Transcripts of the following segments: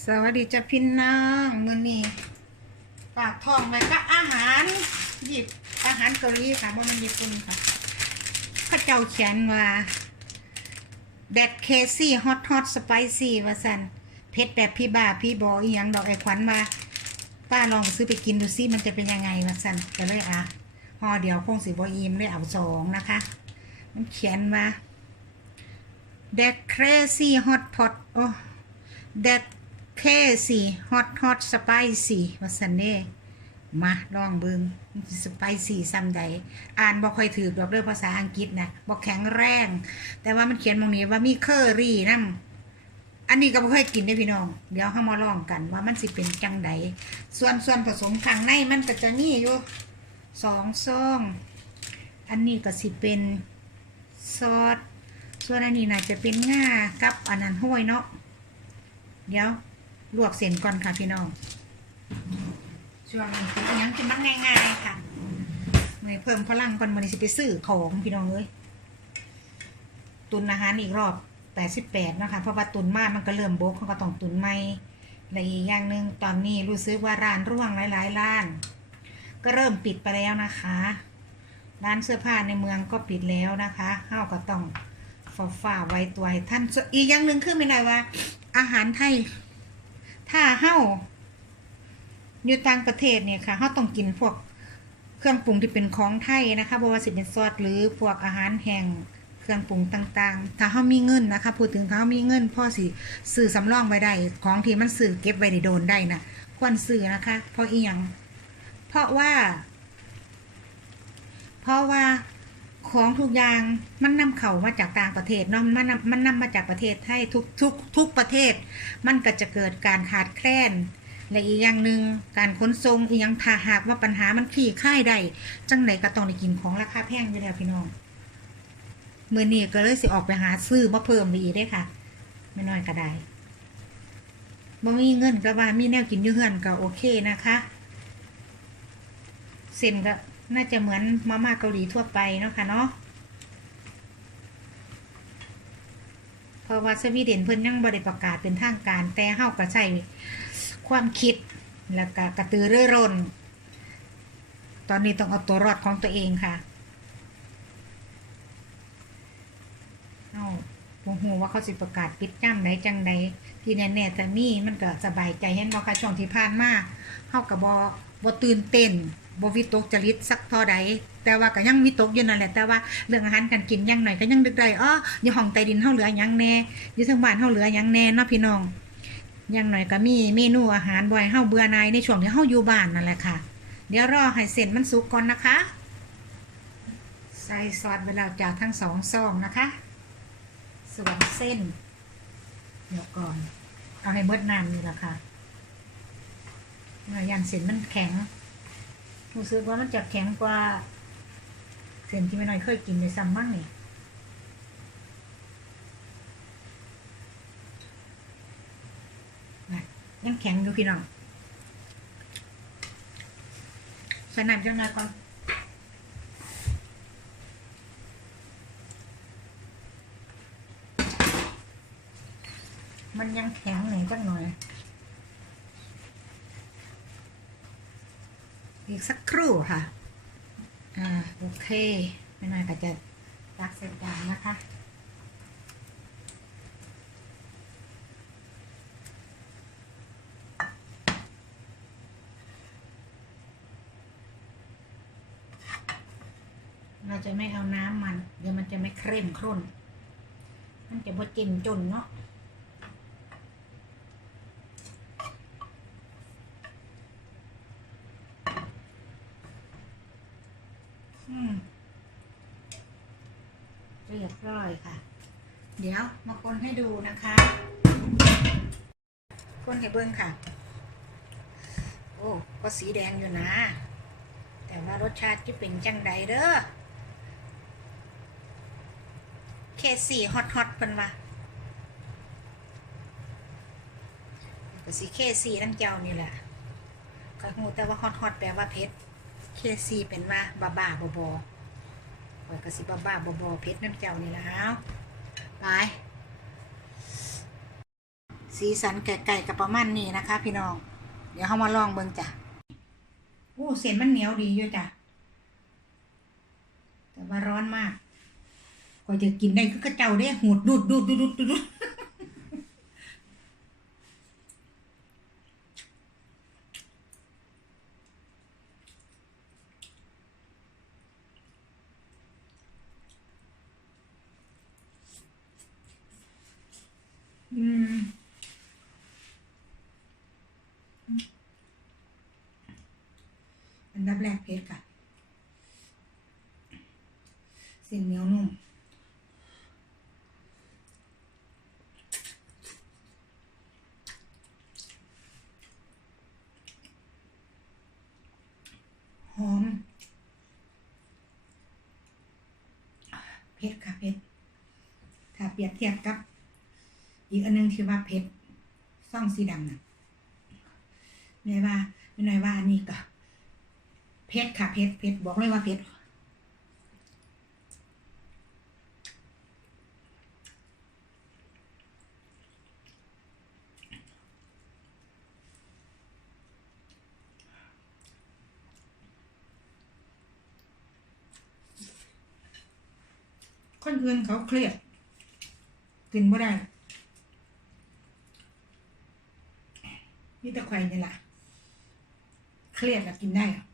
สวัสดีจ้าพี่น้องมือนี้ฝากทองไว้ก็อาหารหยิบอาหารเกาหลีค่ะบ่มันญี่ปุ่นค่ะพระเจ้าเขียนว่าแดดเคซี่ฮอตฮอตสไปซี่ว่าซั่นเผ็ดแบบพี่บ้าพี่บออีหยังดอกไอขวัญว่าป้าลองซื้อไปกินดูซิมันจะเป็นยังไงว่าซั่นก็เลยอะห่อเดียวคงสิบ่อิ่มเลยเอาสองนะคะ มันเขียนว่า that crazy hot pot โอ้ that crazy hot hot spicy ว่าสันเน่มาลองเบิงสไปซี่ซ้ำใดอ่านบ่ค่อยถือดอกเด้วยภาษาอังกฤษนะบ่แข็งแรง แต่ว่ามันเขียนตรงนี้ว่ามีเคอรี่นั่มอันนี้ก็บ่เคยกินได้พี่น้อง เดี๋ยวเฮามาลองกันว่ามันสิเป็นจังใดส่วนส่วนผสมข้างในมันก็จะมีอยู่สองซองอันนี้ก็สิเป็นซอสส่วนอันนี้น่าจะเป็นง่ากับอันนั้นห้วยเนาะเดี๋ยว ลวกเส้นก่อนค่ะพี่น้องช่วงนี้เป็นอิหยังกินมันง่าย ๆ ค่ะเมื่อเพิ่มพลังก่อนมันสิไปซื้อของพี่น้องเอ้ยตุนอาหารอีกรอบแปดสิบแปดนะคะเพราะว่าตุนมากมันก็เริ่มบกเขาก็ต้องตุนไม่และอีกอย่างหนึ่งตอนนี้รู้สึกว่าร้านร่วงหลายๆร้าน ก็เริ่มปิดไปแล้วนะคะ ร้านเสื้อผ้าในเมืองก็ปิดแล้วนะคะเฮาก็ต้องฝ่าฝ่าไว้ตัวให้ท่านส่วนอีกอย่างหนึ่งคือไม่ได้ว่า อาหารไทย ถ้าเฮาอยู่ต่างประเทศเนี่ยค่ะเฮาต้องกินพวกเครื่องปรุงที่เป็นของไทยนะคะบว่าสิเป็นซอสหรือพวกอาหารแห้งเครื่องปรุงต่างๆ ถ้าเฮามีเงินนะคะพูดถึงถ้าเฮามีเงินพ่อสิซื้อสำรองไว้ได้ของที่มันซื้อเก็บไว้ได้โดนได้นะควรซื้อนะคะ เพราะอีหยังเพราะว่า เพราะว่า ของทุกอย่างมันนำเข้ามาจากต่างประเทศเนาะมันนำมันนำมาจากประเทศไทยทุกทุกทุกประเทศ มันก็จะเกิดการขาดแคลนและอีกอย่างหนึ่งการขนส่งอีกอย่างถ้าหากว่าปัญหามันคลี่คลายได้จังไหนก็ต้องได้กินของราคาแพงอยู่แล้วพี่น้องเมื่อนี้ก็เลยสิออกไปหาซื้อมาเพิ่มอีกได้ค่ะไม่น้อยก็ได้บ่มีเงินก็ว่ามีแนวกินอยู่เฮือนก็โอเคนะคะเส้นก็ น่าจะเหมือนมาม่าเกาหลีทั่วไปเนาะค่ะเนาะเพราะว่าสวีเดนเพิ่นยังบริประกาศเป็นทางการ แต่เฮาก็ใช้ความคิดแล้วก็กระตือรือร้น ตอนนี้ต้องเอาตัวรอดของตัวเองค่ะเอ้าบ่ฮู้ว่าเขาสิประกาศปิดจ้ำไหนจังใดที่แน่ๆแต่มีมันก็สบายใจเห็นบ่ค่ะช่วงที่ผ่านมาเฮาก็บ่บ่ตื่นเต้น บวิตกจริตสักเท่าใดแต่ว่าก็ยังวิตกอยู่นั่นแหละแต่ว่าเรื่องอาหารการกินยังหน่อยก็ยังนึกได้อ้ออยู่ห้องใต้ดินเฮาเหลือยังแน่อยู่ทางบ้านเฮาเหลือยังแน่เนาะพี่น้องยังหน่อยก็มีเมนูอาหารบ่อยเฮาเบื่อนายในช่วงที่เฮาอยู่บ้านนั่นแหละค่ะ เดี๋ยวรอให้เส้นมันสุกก่อนนะคะ ใส่ซอสไว้แล้วจากทั้งสองซองนะคะส่วนเส้นเดี๋ยวก่อนเอาให้เบิดน้ำนี่แหละค่ะเมื่อยันเส้นมันแข็ง รู้สึกว่ามันจะแข็งกว่า เส้นที่ไม่น้อยเคยกินในซัมมั่งนี่ยังแข็งอยู่พี่น้องใส่น้ำจังหน่อยก่อนมันยังแข็งหน่อยจังหน่อย อีกสักครู่ค่ะ อ่า โอเคไม่นานก็จะตักใส่จานนะคะเราจะไม่เอาน้ำมัน เดี๋ยวมันจะไม่เคร่มคร่น มันจะบ่เจ็มจนเนาะ อืมเรียบร้อยค่ะ เดี๋ยวมาคน ให้ดูนะคะคนให้เบิ้งค่ะ โอ้ก็สีแดงอยู่นะ แต่ว่ารสชาติจะเป็นจังใดเด้อเคสีฮอตฮอตเป็นวะก็สีเคสีน้ำเจ้านี่แหละก็หูแต่ว่าฮอตฮอตแปลว่าเผ็ดเคซีเป็นว่าบ้าบ้าบอบอปล่อยกระสิบ้าบ้าบอบอเพชรน้ำเจ้านี่และฮะไป สีสันไก่ๆกับประมาณนี้นะคะ พี่น้อง เดี๋ยวเขามาลองเบิ่งจ้ะโอ้เส้นมันเหนียวดีอยู่จ้ะแต่ว่าร้อนมากกว่าจะกินได้ก็กระเจ้าได้หูดดูดดูดดูดดูดดูดอืม อันดับแรกเพชรค่ะ เส้นเหนียวนุ่ม หอม เพชรค่ะเพชรถ้าเปรียบเทียบกับ อีกอันหนึงที่ว่าเพชรซ่องสีดำน่ะไม่ว่าไม่น้อยว่าอันนี้ก็เพชรค่ะเพชรเพชรบอกเลยว่าเพชร คนอื่นเขาเครียดกินไม่ได้นี่ต่ใครนี่แหละเครียดแล้วกินได้อะ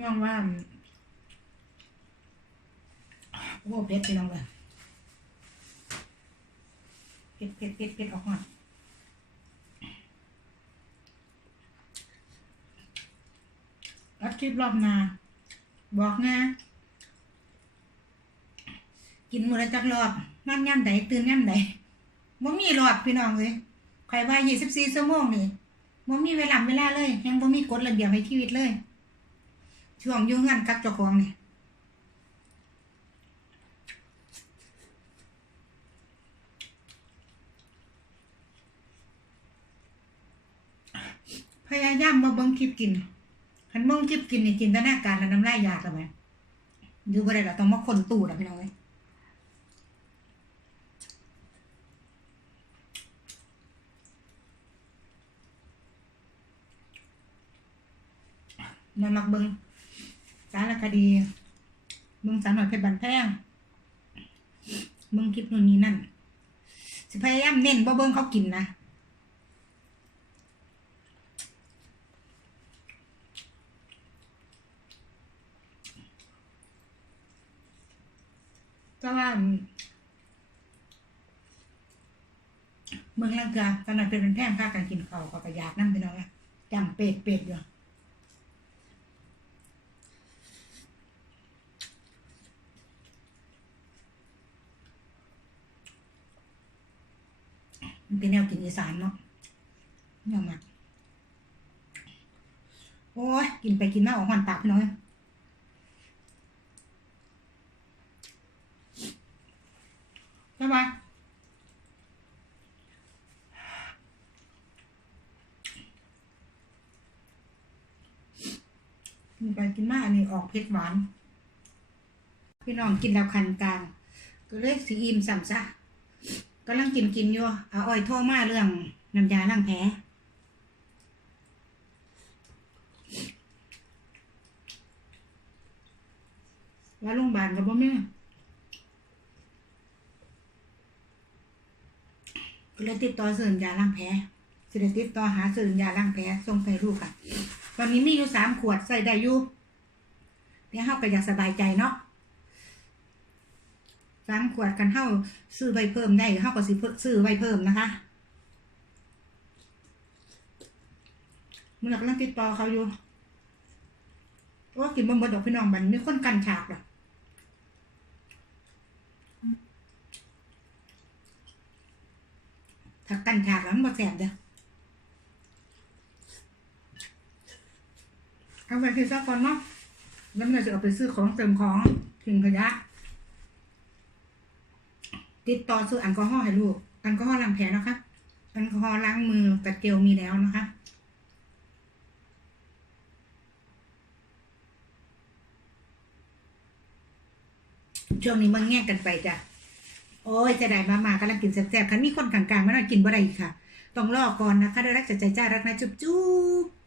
น้องว่าโอ้เผ็ดไปน้องเลยเผ็ดเผ็ดเผ็ดเผ็ดออกมาอัด คลิปรอบหนาบอกนะกินมือละจักรอบนอนย่ำใดตื่นย่ำใดบ่มีรอบพี่น้องเลยใครว่า24ชั่วโมงนี่บ่มีเวลาเวลาเลยยังบ่มีกฎระเบียบให้ชีวิตเลย ช่วงยู่งงานกับเจ้าของนี่พยายามบ่เบิ่งคลิปกิน คันเบิ่งคลิปกินนี่จินตนาการแล้วน้ำลายยากแล้วไหมอยู่บ่ได้เราต้องมาคนตู้แล้วพี่น้องเอ้ยมามักเบิงสารคดีเบิงสารหน่อยเพชรบันแพงเบิงคลิปนู่นนี่นั่น สิพยายามเน้นบ่เบิงเขากินนะ แต่ว่าเมืองลังเกาตอนนั้นเป็นเป็นแพงค่าการกินข้าวก็ประหยัดนั่นเป็นเอาไงจำเป็ดเป็ดอยู่มันเป็นแนวกินอีสานเนาะเนี่ยมักโอ้ยกินไปกินมาออกหอนปากพี่น้อยใช่ไหม กินไปกินมาอันนี้ออกเผ็ดหวาน พี่น้องกินแล้วคันกลาง ก็เลยสีอิ่มสัมซะกำลังกินกินอยู่เอาอ้อยโทรมาเรื่องน้ำยาล้างแผลว่าโรงพยาบาลก็บ่มีก็เลยติดต่อซื้อน้ำยาล้างแผลสิได้ติดต่อหาซื้อน้ำยาล้างแผลส่งไปลูกค่ะ ตอนนี้มีอยู่สามขวดใส่ได้อยู่เดี๋ยวเฮาก็อยากสบายใจเนาะสามขวดกันเฮาซื้อไว้เพิ่มได้เฮาก็สิซื้อไว้เพิ่มนะคะมันกำลังติดต่อเขาอยู่ว่ากินบ่หมดดอกพี่น้องมันมีคนกันฉากหรอถ้ากันฉากแล้วมันบ่แสบเด้อ เอา ไปที่ซะก่อนเนาะแล้วเราจะเอาไปซื้อของเติมของทิ้งขยะ ติดต่อซื้อแอลกอฮอล์ให้ลูกแอลกอฮอล์ล้างแผลนะคะแอลกอฮอล์ล้างมือกับเจลมีแล้วนะคะช่วงนี้มันแง่งกันไปจ้ะ โอ้ยจะได้มามากำลังกินแซ่บๆคันมีคนกลางๆมาหน่อยกินบ่ได้อีกค่ะ ต้องรอก่อนนะคะได้รักจากใจจ้ารักนะจุ๊บจุ๊บ